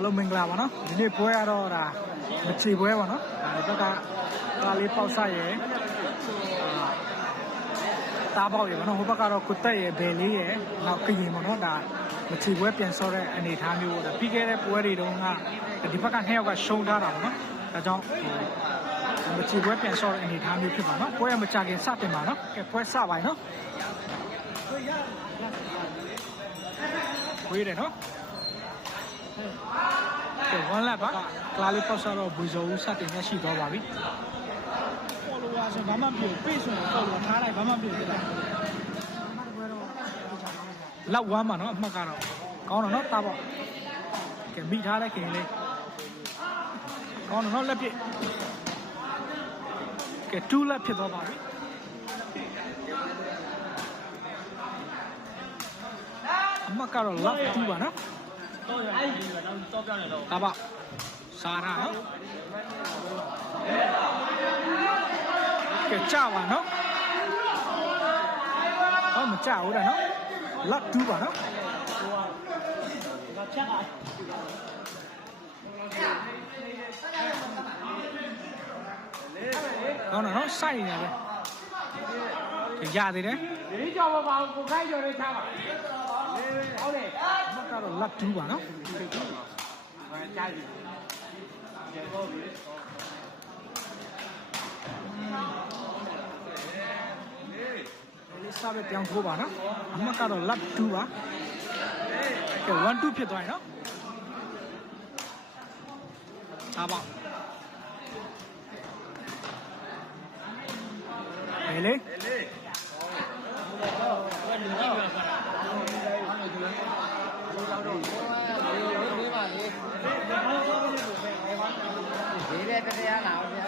အားလုံးမင်္ဂလာပါနော်ဒီနေ့ပွဲရတော့ဒါမချေပွဲပါနော်ဒါဒီဘက်ကကားလေးပေါက်ဆရယ်အာတားပေါက်ရယ်ပေါ့နော်ဟိုဘက်ကတော့ကုတက်ရယ်ဘယ်လေးရယ်နောက်ကရင်ပေါ့နော်ဒါမချေပွဲပြန်ဆော့တဲ့အနေအထားမျိုးပေါ့ဒါပြီးခဲ့တဲ့ပွဲတွေတုန်းကဒီဘက်ကနှစ်ယောက်ကရှုံးထားတာပေါ့နော်ဒါကြောင့်ဟိုမချေပွဲပြန်ဆော့တဲ့အနေအထားမျိုးဖြစ်ပါနော်ပွဲရမချခင်စတင်ပါနော်ကဲပွဲစပါရင်နော်ဝေးတယ်နော်ကဲ ဝမ်းလက်ပါကလာလေးပေါက်စားတော့ဘူဇော်ဦးစတင်ရရှိသွားပါပြီပေါ်လိုပါဆိုဘာမှမပြောပြေးဆိုတော့ပေါ်လိုထားလိုက်ဘာမှမပြောပြလိုက်လောက်ဝမ်းမှာနော်အမှတ်ကတော့ကောင်းတော့နော်တာပေါ့ကဲမိထားတဲ့ခင်လေးကောင်းတော့နော်လက်ပြကဲတူးလက်ဖြစ်သွားပါပြီအမှတ်ကတော့လောက်တူးပါနော် တော့အဲ့ဒီကတော့တော့ပြောင်းနေတော့ဒါပါစားရနော်ကဲကြပါနော်ဟောမကြဘူးတဲ့နော်လက်တူးပါနော်တော့ဖြတ်အားကောင်းတယ်နော်စိုက်နေတယ်ပဲရသေးတယ်ဒီကြောင်မပါဘူးကိုခိုင်းကြော်လေးထားပါ ဟုတ်တယ်ဘက်ကတော့လက်တူးပါနော်ကြားပြီကျေတော့ပြီလေးစားပဲပြောင်းထိုးပါနော်အမှတ်ကတော့လက်တူးပါကဲ1 2ဖြစ်သွားရင်နော်ဒါပါလေလေ ဘယ်လူကြီးပဲပါလား ဒီ တဲ့တရားလာအောင်ပြ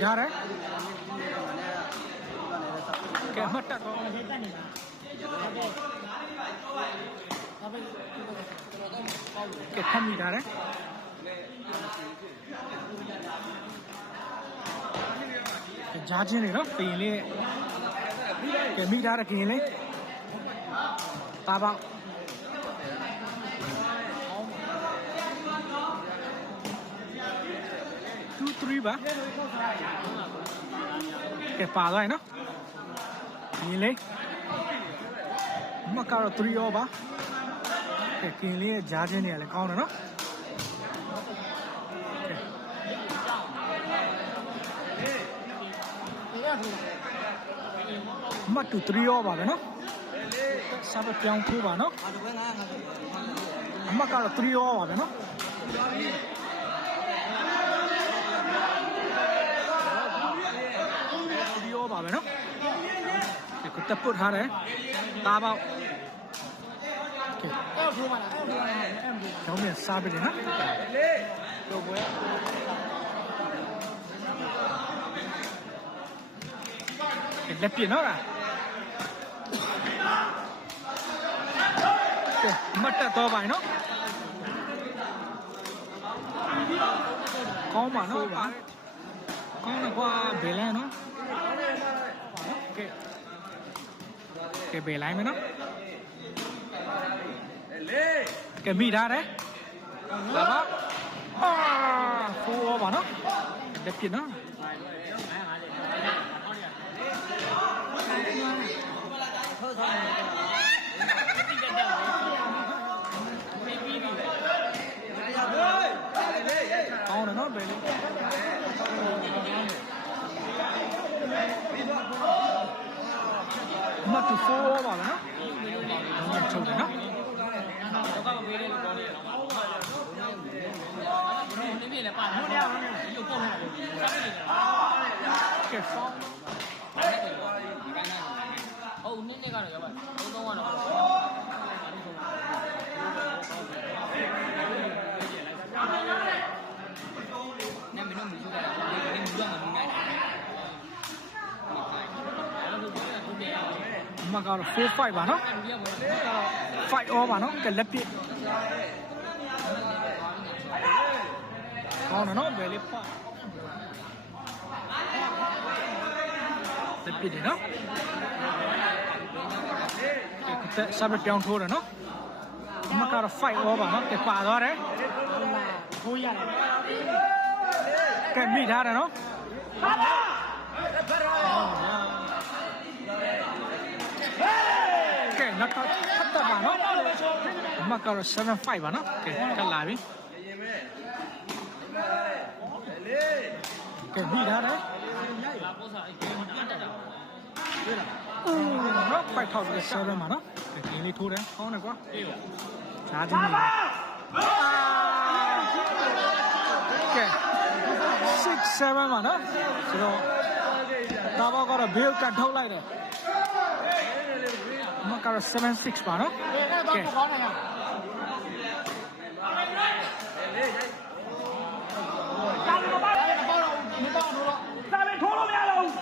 န်ဒီလိုမျိုးခလာလေးတို့ဘက်က 3ပါကဲပါသွားရင်နော်ကရင်လေးမကတော့3ရောပါကဲကရင်လေးရဲ့ဂျားချင်းတွေကလည်းကောင်းတယ်နော်မတ်တူ3ရောပါပဲနော်စားပဲပြောင်းထိုးပါနော်ငါတို့ပဲငါငါတို့အမတ်ကတော့3ရောပါပဲနော် 3ရောပါပဲနော်ဒီကတပ်ပုတ်ထားတယ်တားပေါက်ကဲအဲ့ထိုးပါလားအဲ့ထိုးပါလားအဲ့မကျောင်းပြန်စားပြီလေနော်လို့ပွဲကဲလက်ပြနော်လားကဲမတ်တက်တော့ပါနော်ကောင်းပါနော်ပါကောင်းတယ်ကွာဘယ်လဲနော် ကဲကဲဘယ်လိုက်မနော်ကဲမိထားတယ်လာပါအာဖိုးရောပါနော်လက်ပြနော် ထိုးဆောင်နေတယ် တိတက်တက်ပြီးပြီးပြီ ကောင်းတယ်နော်ဘယ်လေး မတ်တူဖိုးရောပါပဲနော်တော့ချုပ်တယ်နော်တော့ကပေးတယ်လို့ပြောနေတော့ဘယ်လိုနည်းပြလဲပါလားဟုတ်တယ်ဟုတ်တယ်ဒီလိုပုံနေတာစားနေတယ်ကဲဖောင်းဟုတ်နည်းနည်းကတော့ရောက်ပါသုံးသုံးကတော့ မကတော့4 5ပါနော်လူရပါ5 all ပါနော်ကဲလက်ပြကောင်းတယ်နော်ဘယ်လေးပါလက်ပြတယ်နော်ကဲကဲဆက်ပြောင်းထိုးတယ်နော်အမကတော့5 all ပါနော်ကဲပါသွားတယ်ထိုးရတယ်ကဲမိထားတယ်နော် အမကတော့7 5ပါနော်ကဲတက်လာပြီကဲမိထားတယ်လာပို့စားအဲ့ဒီမှာတက်တာဦးနော်5ထောက်ဆို7ပါနော်ကဲဒီလေးထိုးတယ်ဟောင်းတယ်ကွာအေးပါဈာချင်းနေတယ်ကဲ6 7ပါနော်ဆိုတော့တာဘောကတော့ဘေးကတ်ထုတ်လိုက်တယ်အမကတော့7 6ပါနော်အဲ့ဒါတော့ကောင်းတယ်ဟာစာမပါဘူးမပေါ့တော့မပေါ့တော့စာမထိုးလို့မရတော့ဘူး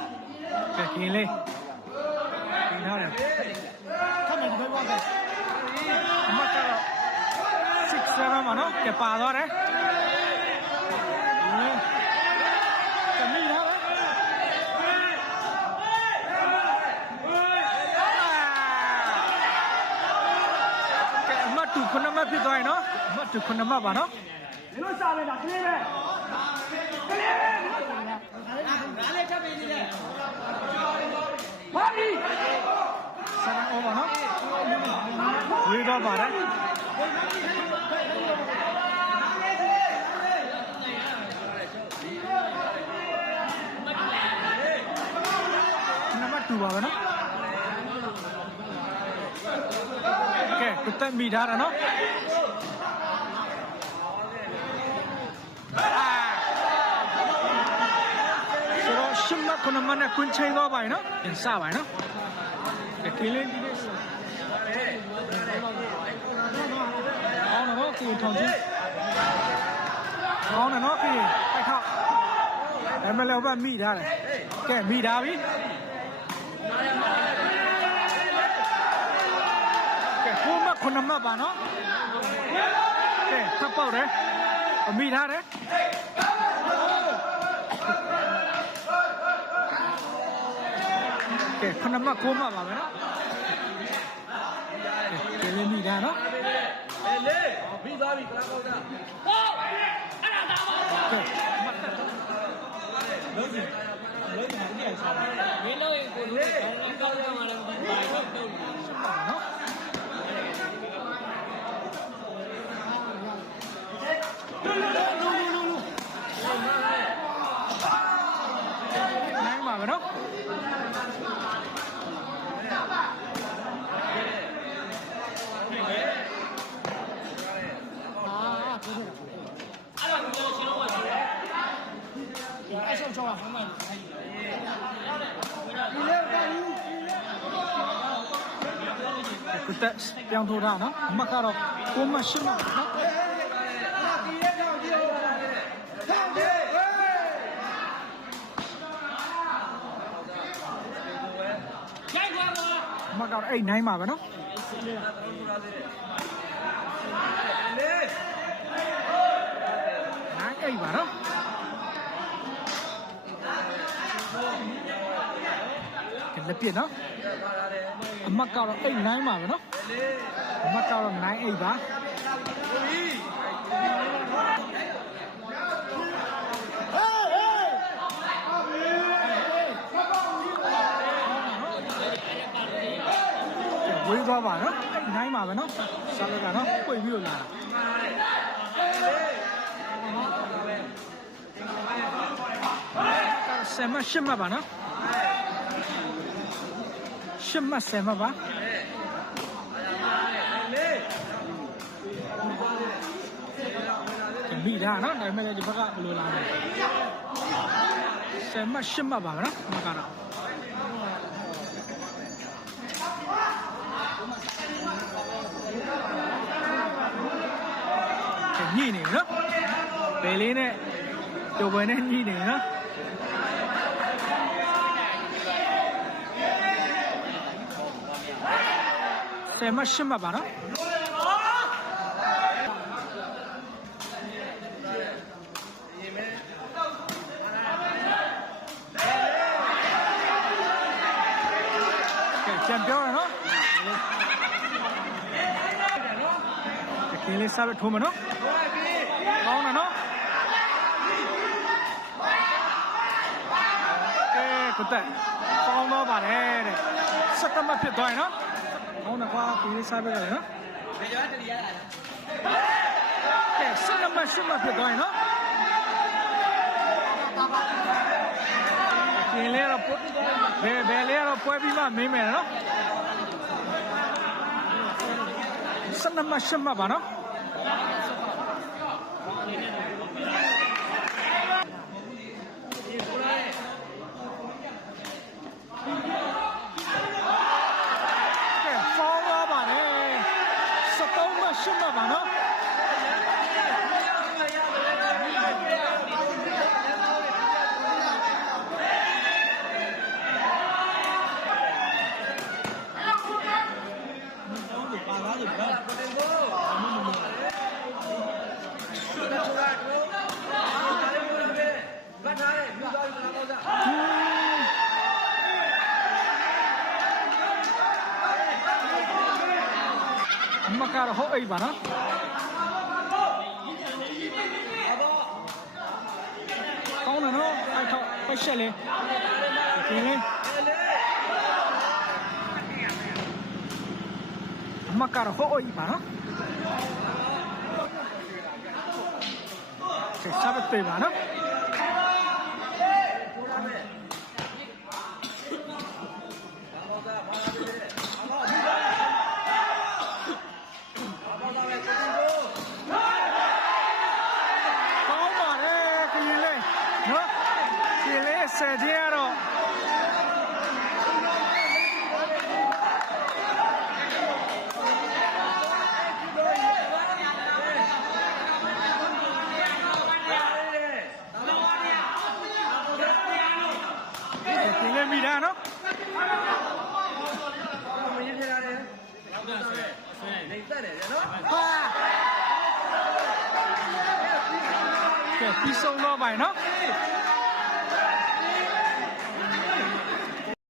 ကဲက င်းလေးကင်းထားတယ်ထပ်မယ်ဒီဘက်ကောင်းတယ်အမကတော့6 7ပါနော်ကဲပါသွားတယ်ဒီလေးကမိထားတယ်ကဲအမတူခုနမဖြစ်သွားရင်နော်အမတူခုနမပါနော်မင်းတို့စာမယ်ဒါကလေးပဲကလေးပဲမင်းတို့စာမယ်ငါလည်းထပ်ပေးနေတယ်ဘာကြီး ဆရာအောပါနော်ဝေးတော့ပါတယ်နံပါတ်2ပါပဲနော်ကဲကုတက်မိထားတာနော်ဆိုတော့ရှမခုနမနဲ့ကွင်းချိန်သွားပါရင်နော်ပြန်စပါရင်နော်ကဲကလေး ဒီလေးအောင်းနော်ကိုထောင်ချင်းအောင်းနော်ကိုပိုက်ထောက်ဒါမှလည်းဘာမိထားတယ်ကဲမိထားပြီကဲကိုမခုနမပါနော်ကဲထပ်ပေါက်တယ်အမိထားတယ်ကဲခုနမကိုမပါပဲနော်ကဲကဲလေးမိထားနော် ဟုတ်အဲ့ဒါဒါပါ ကဲ မင်းတို့ကိုလူတွေကောင်းကောင်းမှလည်းမသိဘူးဘာလို့တော့ ပါနော်နိုင်ပါမယ်နော် အာထိုးတယ် အဲ့ဒါကိုကျွန်တော်ရှင်းတော့ပါ အဲ့ဆောက်ချောင်းအောင်မှန်ဒီလေပါဘူး ကု တက်ပြောင်းထိုးတာနော်အမကတော့ကိုမရှိမနော်ရိုက်သွားပါအမကတော့အဲ့နိုင်ပါပဲနော်နိုင်အဲ့ပါနော်ကဲလက်ပြနော် အမကတော့အဲ့နိုင်ပါပဲနော်အမကတော့နိုင်အဲ့ပါဝေးသွားပါနော်အဲ့နိုင်ပါပဲနော်စားလို့ကနော်ပွေပြီးတော့လာတာဆယ်မရှစ်မပါနော် ရှစ်မဆယ်မပါမိတာနော်ဒါပေမဲ့ဒီဘက်ကဘယ်လိုလာလဲဆယ်မရှစ်မပါနော်မကတော့ညှိနေနော်ဘယ်လေးနဲ့ကြိုပွဲနဲ့ညှိနေနော် ဆယ်မှတ်ရှစ်မှတ်ပါနော်ကဲကြံပြောရနော်ကဲကင်းလေးစားလို့ထိုးမနော်ကောင်းတယ်နော်ကဲကုတ်တက်ကောင်းတော့ပါတယ်တဲ့စက်တမတ်ဖြစ်သွားရင်နော်ကော င်းတယ်ကွာကင်းလေးစားပေးကြတယ်နော်ဘယ်ကျော်တရီရတာကဲစက်တမတ်ရှစ်မှတ်ဖြစ်သွားရင်နော်ကင်းလေးတော့ပွဲဘယ်ဘယ်လေးကတော့ပွဲပြီးမှမင်းမယ်နော်စက်တမတ်ရှစ်မှတ်ပါနော် ကဲဖောင်းသွားပါလေ73မှ8မှပါနော် အမကတော့ဟုတ်အိပ်ပါနော်ကောင်းတယ်နော်အဲ့တော့ဖက်ရှက်လေကင်းလေအမကတော့ဟုတ်အိပ်ပါနော်ကဲစားတဲ့ပါနော် ကောင်းပါတယ်ကရင်လေးနော်ကရင်လေးဆယ်ချင်းကတော့ကရင်လေးမိတာနော် မင်းပြရတယ် ရောက်တော့ဆွဲဆွဲ နေတက်တယ်နော် ဟာ ကဲပြီးဆုံးတော့ပါနော်ဟ